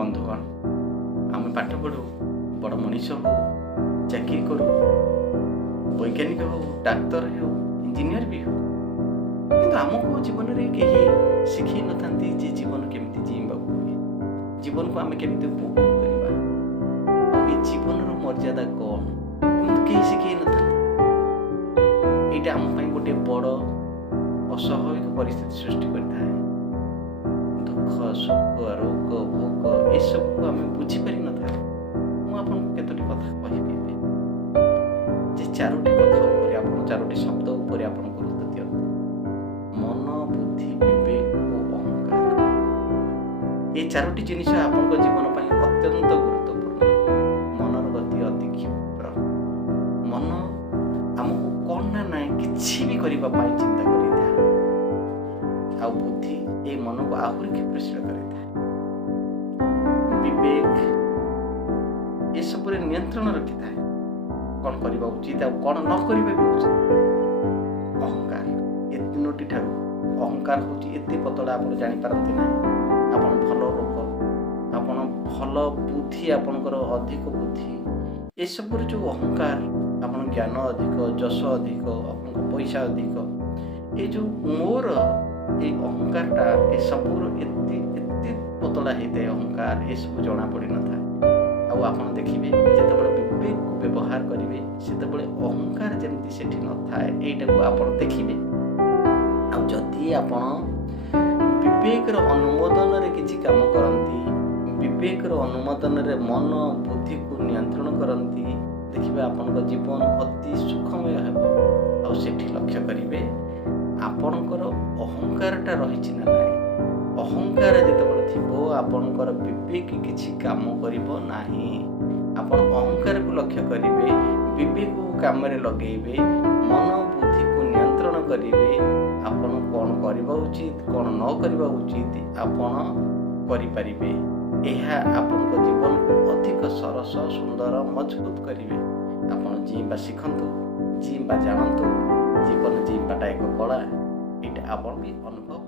बंधुगण आम पाठ पढ़ू बड़ मनीष हो चाकरी करू वैज्ञानिक हो डाक्तर हो इंजीनियर भी हो किंतु आमको जीवन में कहीं शिखई न था जीवन केमती जीवा हुए जीवन को आम केमती उपभोग करवा और जीवन मर्यादा कौन कहीं शिखई न था यहाँ आम गोटे बड़ अस्वाभाविक परिस्थिति सृष्टि करता है दुख सुख रोग भोग ये सब को आम बुझीपारि न था मुझे केतोटी कथा कहबी जे चारोटी कथा ऊपर आप चारोटी शब्द ऊपर आप गुरुत्व दियंतु मन बुद्धि विवेक और अहंकार ये चारोटी जिनिस आपन जीवन पर अत्यंत गुरुत्वपूर्ण मनर गति अति क्षिप्र मन आमको कौन ना ना किसी भी करने चिंता करें आ बुद्धि ये मन को आहरी क्षिप्रशील करें विवेक ये सब नियंत्रण रखी था कौन करवा उचित कौन न करवा भी उचित अहंकार ये तीनोटी ठारू अहंकार हूँ एत पतला आप जापारती ना आप भल लोक आप भल बुद्धि आपणकर अधिक बुद्धि ये सब जो अहंकार आप ज्ञान अधिक जश अधिक आप पैसा अधिक ये जो मोर ये अहंकारटा ये सब एत पतला होता है अहंकार ये सब जना पड़ न था आप देखिए जिते विवेक को व्यवहार करेंगे से अहंकार जमी से न था यहीटा को आप देखिए आदि आप विवेक अनुमोदन किसी काम करती विवेक अनुमोदन मन बुद्धि को नियंत्रण करती देखिए आपण जीवन अति सुखमय हो लक्ष्य करेंगे आपणकर अहंकारटा रही ना ना अहंकार जितेबाला थो आपणकर विवेक किसी काम करिबो नाही आपण अहंकार को लक्ष्य करेंगे विवेक को काम लगेबे मन बुद्धि को नियंत्रण करेंगे आपण कौन करबा उचित कौन न करबा उचित आपण करिपारिबे एहा आपन जीवन को अधिक सरस सुंदर मजबूत करेंगे आपण जीवा शिखंतु जीवा जानतु जीवन जीवाटा एक कला ये आप भी अनुभव